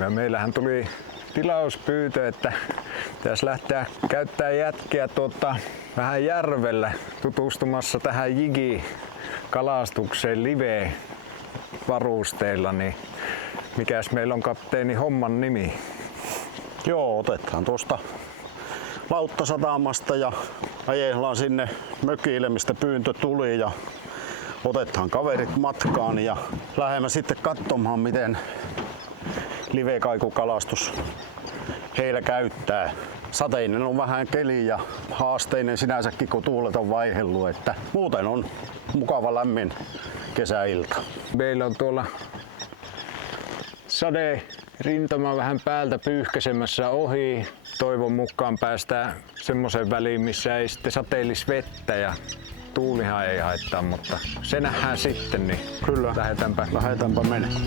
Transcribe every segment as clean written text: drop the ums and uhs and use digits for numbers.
Ja meillähän tuli tilauspyyntö, että pitäisi lähteä käyttää jätkiä vähän järvellä tutustumassa tähän jigikalastukseen live-varusteilla, niin mikäs meillä on kapteeni homman nimi? Joo, otetaan tuosta Lauttasatamasta ja ajellaan sinne mökille, mistä pyyntö tuli ja otetaan kaverit matkaan ja lähdemme sitten katsomaan, miten live-kaikukalastus heillä käyttää. Sateinen on vähän keli ja haasteinen sinänsäkin, kun tuulet on vaihdellut, että muuten on mukava lämmin kesäilta. Meillä on tuolla sade rintama vähän päältä pyyhkäsemässä ohi. Toivon mukaan päästään semmoisen väliin, missä ei sitten sateellis vettä ja tuulihan ei haittaa, mutta se nähdään sitten, niin Kyllä. Lähdetäänpä menemään.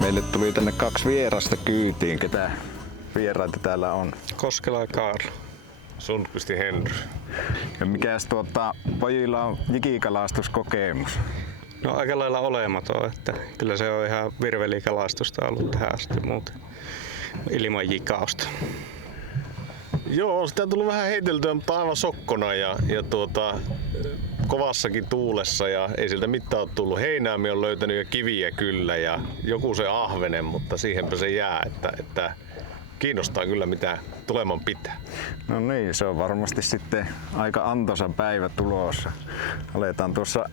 Meille tuli tänne 2 vierasta kyytiin. Ketä vieraita täällä on? Koskela ja Kaarlo. Sundqvist ja Henry. Ja mikäs pojilla on jigikalastuskokemus? No aika lailla olematon, että kyllä se on ihan virvelikalastusta ollut tähän asti muuten ilman jikausta. Joo, sitä on tullut vähän heiteltyä, mutta aivan sokkona ja kovassakin tuulessa ja ei siltä mitään ole tullut. Heinäämi on löytänyt jo kiviä kyllä ja joku se ahvenen, mutta siihenpä se jää, että kiinnostaa kyllä mitä tuleman pitää. No niin, se on varmasti sitten aika antoisa päivä tulossa. Aletaan tuossa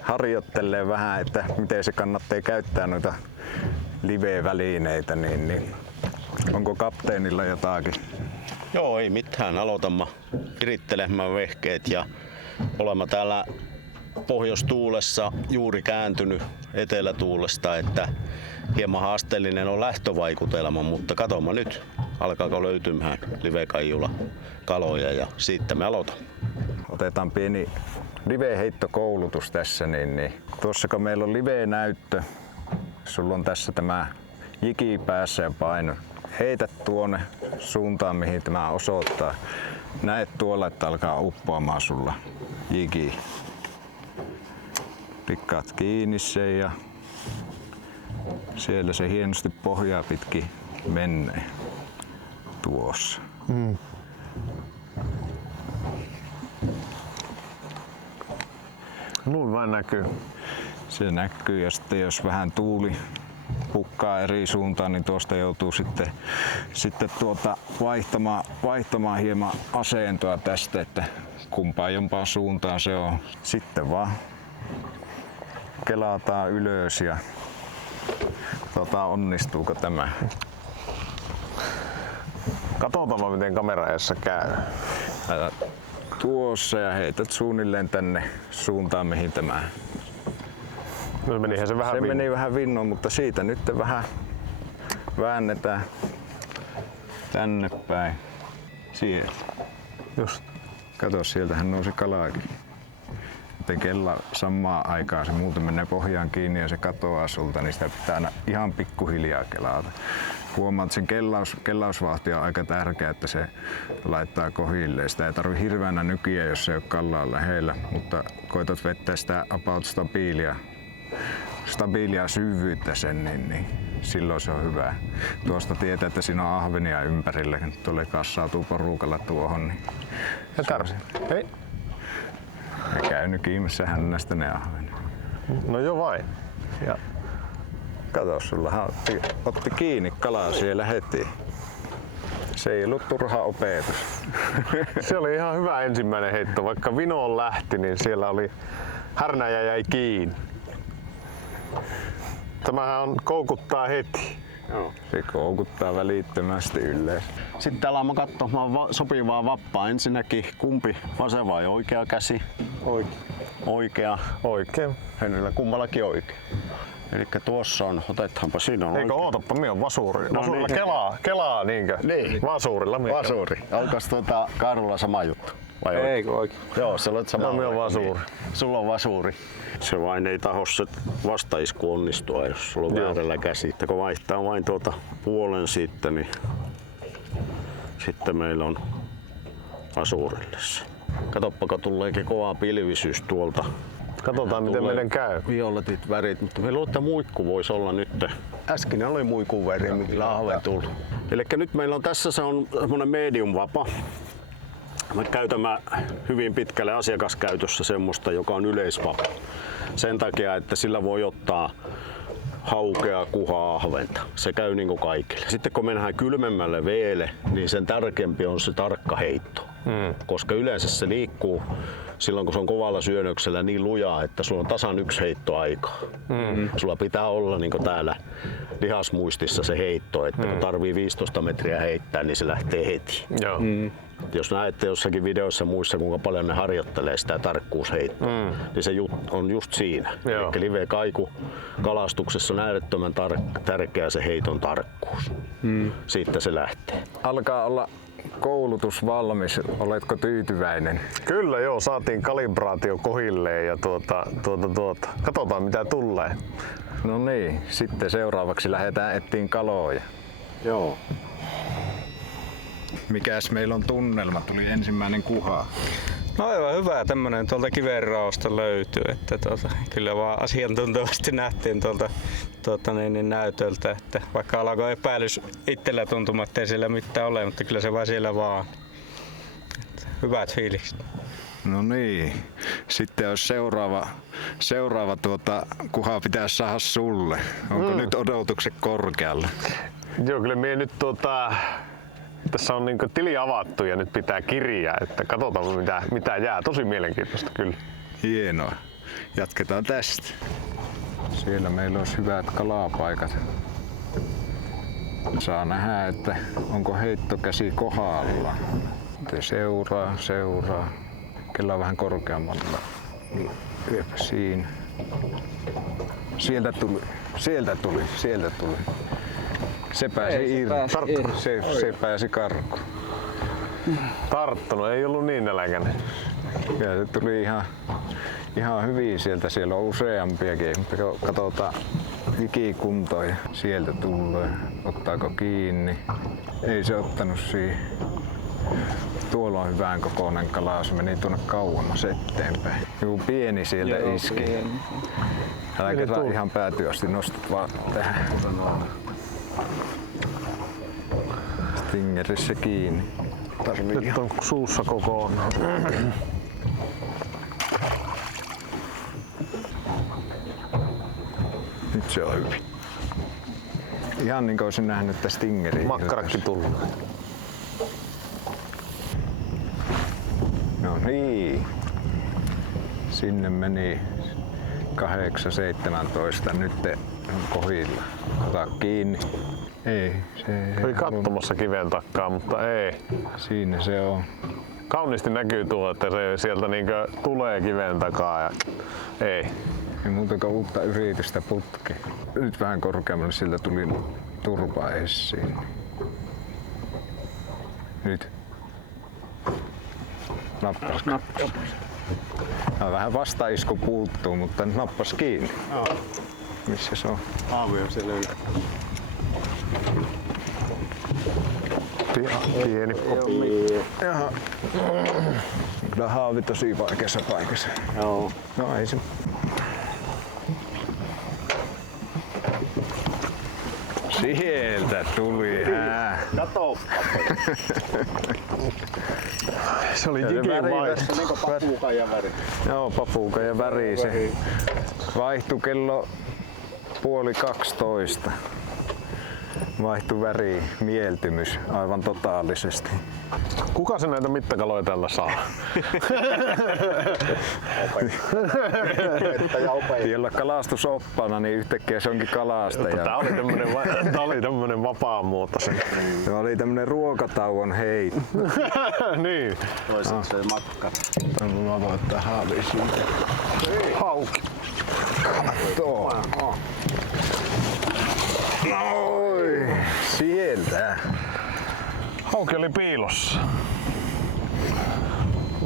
harjoittelemaan vähän, että miten se kannattaa käyttää noita live-välineitä, niin onko kapteenilla jotakin? Joo, ei mitään. Aloitamme virittelemään vehkeet ja olemme täällä pohjoistuulessa juuri kääntynyt etelätuulesta, että hieman haasteellinen on lähtövaikutelma, mutta katsomme nyt, alkaako löytymään live-kaijulla kaloja ja siitä me aloitamme. Otetaan pieni live-heittokoulutus tässä, niin tuossa kun meillä on live-näyttö, sulla on tässä tämä jiki päässä ja paino. Heitä tuonne suuntaan, mihin tämä osoittaa. Näet tuolla, että alkaa uppoamaan sulla jiki. Pikkaat kiinni sen ja siellä se hienosti pohjaa pitkin menee tuossa. Noin vain näkyy. Se näkyy ja sitten jos vähän tuuli pukkaa eri suuntaan, niin tuosta joutuu sitten vaihtamaan hieman asentoa tästä, että kumpaan jompaan suuntaan se on. Sitten vaan kelataan ylös ja onnistuuko tämä. Katsotaan vaan miten kamera edessä käy. Tuossa ja heität suunnilleen tänne suuntaan, mihin tämä. No menihän se vähän Se meni vähän vinnoon, mutta siitä nyt vähän väännetään tänne päin. Siellä. Just. Kato, sieltähän nousi kalaakin. Joten kella samaan aikaan se muuten menee pohjaan kiinni ja se katoaa sulta, niin sitä pitää aina ihan pikkuhiljaa kelata. Huomaat, että sen kellausvauhti on aika tärkeä, että se laittaa kohilleen. Sitä ei tarvitse hirveänä nykiä, jos se ei ole kallaan lähellä, mutta koetat vettää sitä about stabiilia syvyyttä sen, niin silloin se on hyvä. Tuosta tietää, että siinä on ahvenia ympärillä, kun tulee kassautuu porukalla tuohon. Niin Ja kärsi. Hei. ne käy nykimässä hännästä ne ahvenet. No joo vain. Ja Kato, sulla otti kiinni kalaa siellä heti. Se ei ollut turha opetus. se oli ihan hyvä ensimmäinen heitto. Vaikka vinoon lähti, niin siellä oli härnäjä jäi kiinni. Tämähän on koukuttaa heti. Joo. Se koukuttaa välittömästi yleensä. Sitten alamme katsomaan sopivaa vappaa. Ensinnäkin kumpi, vasen vai oikea käsi? Oikea. Oikein. Henrillä kummallakin oikea. Elikkä tuossa on, otetaanpa siinä on Eikö oikea. ootappa, minä on vasuri. No Vasurilla niin. kelaa niinkö? Niin. Vasurilla minä. Vasuri. Alkas Kaarulla sama juttu. Vai Ei kun oikein. Joo, sä olet sama. Minulla on vasuuri. Sulla on vasuuri. Se vain ei taho se vastaisku onnistua, jos sulla on väärällä käsi. Kun vaihtaa vain puolen sitten, niin sitten meillä on vasuurille se. Katoppa, tuleekin kova pilvisyys tuolta. Katsotaan miten meidän käy. Violetit värit, mutta meillä on, että muikku voisi olla nyt. Äsken oli muikun väri, millä ahven tuli. Elikkä nyt meillä on tässä se on semmonen medium vapa. Me käytämme hyvin pitkälle asiakaskäytössä semmoista, joka on yleisvapa. Sen takia, että sillä voi ottaa haukea, kuhaa, ahventa. Se käy niin kuin kaikille. Sitten kun mennään kylmemmälle veelle, niin sen tärkeämpi on se tarkka heitto. Koska yleensä se liikkuu silloin, kun se on kovalla syönnöksellä niin lujaa, että sulla on tasan yksi heitto aikaa. Sulla pitää olla niin kuin täällä lihasmuistissa se heitto, että kun tarvii 15 metriä heittää, niin se lähtee heti. Joo. Jos näette jossakin videoissa muissa, kuinka paljon ne harjoittelee sitä tarkkuusheittoa, niin se on just siinä. Eli live-kaiku kalastuksessa on äärettömän tärkeä se heiton tarkkuus. Siitä se lähtee. Alkaa olla koulutus valmis. Oletko tyytyväinen? Kyllä joo, saatiin kalibraatio kohilleen ja katsotaan mitä tulee. No niin, sitten seuraavaksi lähdetään etsiin kaloja. Joo. Mikäs meillä on tunnelma? Tuli ensimmäinen kuha. No aivan hyvä, tämmönen tuolta kivenraosta löytyy, että kyllä vaan asiantuntevasti nähtiin tuolta näytöltä, että vaikka alkoi epäilys itsellä tuntumaan, ettei siellä mitään ole, mutta kyllä se vaan siellä vaan. Että hyvät fiilikset. No niin, sitten jos seuraava kuha pitäisi saada sulle. Onko nyt odotukset korkealla? Joo, kyllä mie nyt tässä on niinku tili avattu ja nyt pitää kirjaa, että katsotaan mitä jää. Tosi mielenkiintoista kyllä. Hienoa. Jatketaan tästä. Siellä meillä olisi hyvät kalapaikat. Saa nähdä, että onko heittokäsi kohdalla. Seuraa. Kyllä on vähän korkeammalla. Siinä. Sieltä tuli. Se pääsi irti. Se pääsi karkuun. Tarttunut, ei ollut niin nälkäinen. Ja se tuli ihan hyvin sieltä. Siellä on useampiakin. Katsotaan ikikuntoja. Sieltä tulee. Ottaako kiinni? Ei se ottanut siihen. Tuolla on hyvän kokoinen kala. Se meni tuonne kauemmas eteenpäin. Joku pieni sieltä iski. Älä kerran ihan päätyä asti. Nostat vaan tähän. Stingerissä kiinni. Nyt on suussa kokonaan. Nyt se on hyvin. Ihan niin kuin olisin nähnyt, että stingeri. Makkarakki tullut. No niin. Sinne meni 8-17. Nyt on kohilla. Ota kiinni. Ei, se Oli katsomassa kiven takkaa, mutta ei. Siinä se on. Kauniisti näkyy tuo, että se sieltä niinkö tulee kiven takaa ja ei. Ei muuta kuin uutta yritystä putki. Nyt vähän korkeammalle sieltä tuli turpa esiin. Nyt. Nappas. Vähän vastaisku puuttuu, mutta nappas kiinni. Missä se on? Aavi on siellä yllä. Pieni. Jaha. Kyllä haavi tosi vaikeassa paikassa. Joo. No ei se. Sieltä tuli. Kato. Se oli digimaista. Niin kuin papuukan väri. Joo, papuukan ja väri. Se vaihtui kello 11:30. Vaihtui väri, mieltymys aivan totaalisesti. Kuka se näitä mittakaloja tällä saa? Siellä kalastusoppana, niin yhtäkkiä se onkin kalastaja. Tää oli tämmönen vapaamuotoisen. Se oli tämmönen ruokatauon heitto. Niin. Toiset se makkara. Mä voin ottaa haavia siitä. Hauki. Tuo. Oi, sieltä. Hauki oli piilossa.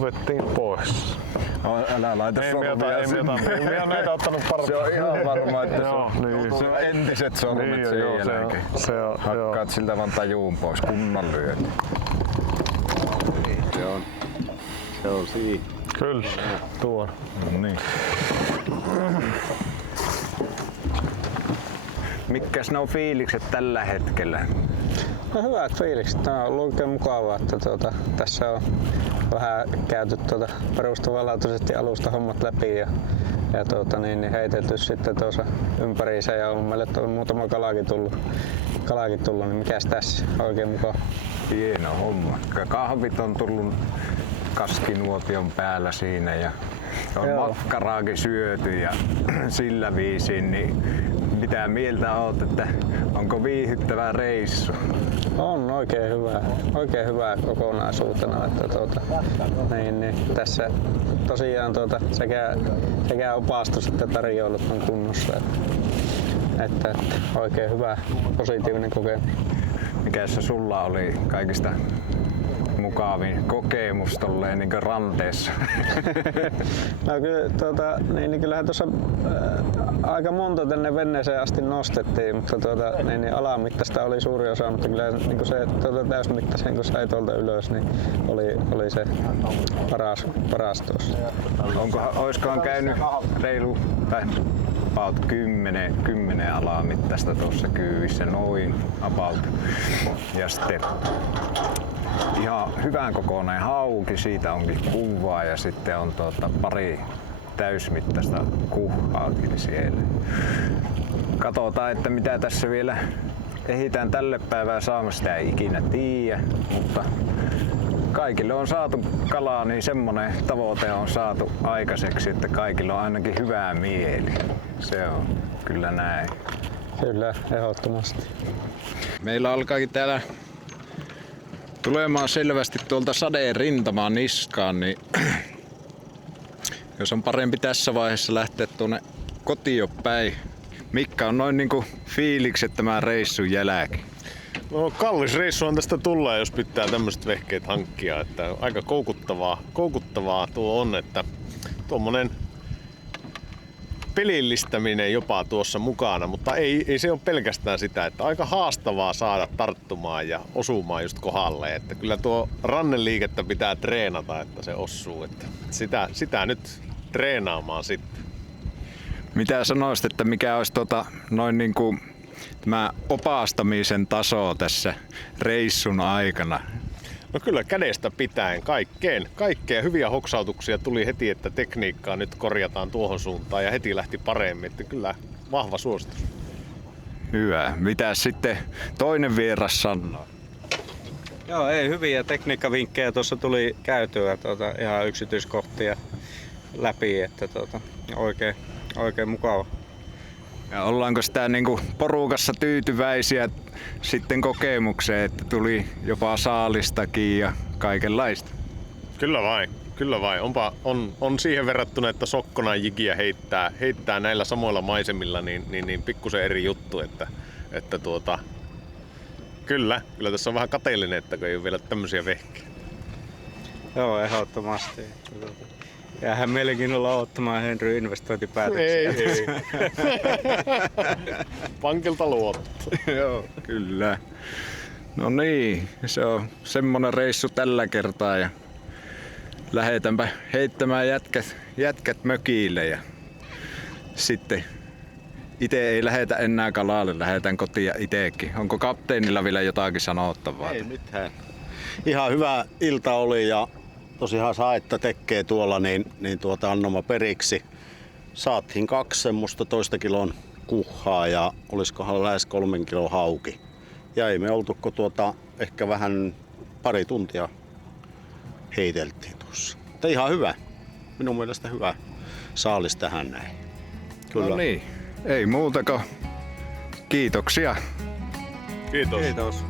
vettiin pois. Älä laita sormia sinne. Minä näitä ottanut paremmin. Se on ihan varma, että Joo, niin. se on entiset sormet Niin, sen joo, jälkeen. se on, Hakkaat siltä vaan tajuun pois, kunnon lyöt. Se on siinä. Kyllä, tuo. No niin. Mitkäs ne on fiilikset tällä hetkellä? No hyvät fiilikset. Tämä on ollut oikein mukavaa, että tässä on vähän käyty perustavanlaatuisesti alusta hommat läpi ja heitelty sitten tuossa ympäriinsä ja on meille muutama kalakin tullut, niin mikäs tässä oikein mukava. Hieno homma. Kahvit on tullut kaskinuotion päällä siinä ja on makkaraakin syöty ja sillä viisiin, niin mitä mieltä oot, että onko viihyttävä reissu? On oikein hyvä kokonaisuutena, että tässä tosiaan sekä opastus että tarjoulut on kunnossa, että oikein hyvä positiivinen kokemus. Mikäs se sulla oli kaikista mukavin kokemus tolleen niin kuin ranteessa? No kyllähän tuossa aika monta tänne venneeseen asti nostettiin, mutta alamittaista oli suuri osa, mutta kyllä niin se täysmittaisen kun sai tuolta ylös, niin oli se paras tuossa. Oiskohan käynyt reilu tai about 10 alamittaista tuossa kyyvissä, noin about. Ja sitten ihan hyvän kokoinen hauki, siitä onkin kuvaa ja sitten on pari täysmittaista kuhaakin siellä. Katsotaan, että mitä tässä vielä ehditään tälle päivään saamaan, sitä ei ikinä tiedä, mutta kaikille on saatu kalaa, niin semmonen tavoite on saatu aikaiseksi, että kaikilla on ainakin hyvää mieli. Se on kyllä näin. Kyllä, ehdottomasti. Meillä alkaakin täällä tulemaan selvästi tuolta sadeen rintamaan niskaan, niin jos on parempi tässä vaiheessa lähteä tuonne kotiin päin. Mitkä on noin niinku fiilikset tämän reissun jälkeen? No kallis reissuhan tästä tulee, jos pitää tämmöiset vehkeet hankkia, että aika koukuttavaa tuo on, että tuommoinen pelillistäminen jopa tuossa mukana, mutta ei se ole pelkästään sitä, että aika haastavaa saada tarttumaan ja osumaan just kohdalle, että kyllä tuo ranneliikettä pitää treenata, että se osuu, että sitä nyt treenaamaan sitten. Mitä sanoisit, että mikä olisi noin niinku tämä opastamisen taso tässä reissun aikana? No kyllä kädestä pitäen kaikkea hyviä hoksautuksia tuli heti, että tekniikkaa nyt korjataan tuohon suuntaan ja heti lähti paremmin, että kyllä vahva suositus. Hyvä. Mitä sitten toinen vieras sanoo? Joo, ei hyviä tekniikkavinkkejä tuossa tuli käytyä ihan yksityiskohtia läpi, että oikein mukava. Ja ollaanko sitä niinku porukassa tyytyväisiä sitten kokemukseen, että tuli jopa saalistakin ja kaikenlaista? Kyllä vain. On siihen verrattuna, että Sokkonan jigiä heittää näillä samoilla maisemilla, niin pikkusen eri juttu, että kyllä tässä on vähän kateellinen, että ei ole vielä tämmöisiä vehkeitä. Joo, ehdottomasti. Jäähän mielenkiinnolla ottamaan Henry investointipäätöksiä. Ei. Pankilta luotto. Joo, kyllä. No niin, se on semmonen reissu tällä kertaa ja lähetänpä heittämään jätkät mökille ja sitten ite ei lähetä enää kalalle, lähetän kotiin itekin. Onko kapteenilla vielä jotakin sanottavaa? Ei mitään. Ihan hyvä ilta oli ja tosiaan Saitta tekee tuolla, niin annoimme periksi. Saatiin 2 semmoista 1 kilon kuhaa ja olisikohan lähes 3 kilon hauki. Ja ei me oltuko ehkä vähän pari tuntia heiteltiin tuossa. Mutta ihan hyvä. Minun mielestä hyvä saalis tähän näin. Kyllä. No niin, ei muuta kuin kiitoksia. Kiitos. Kiitos.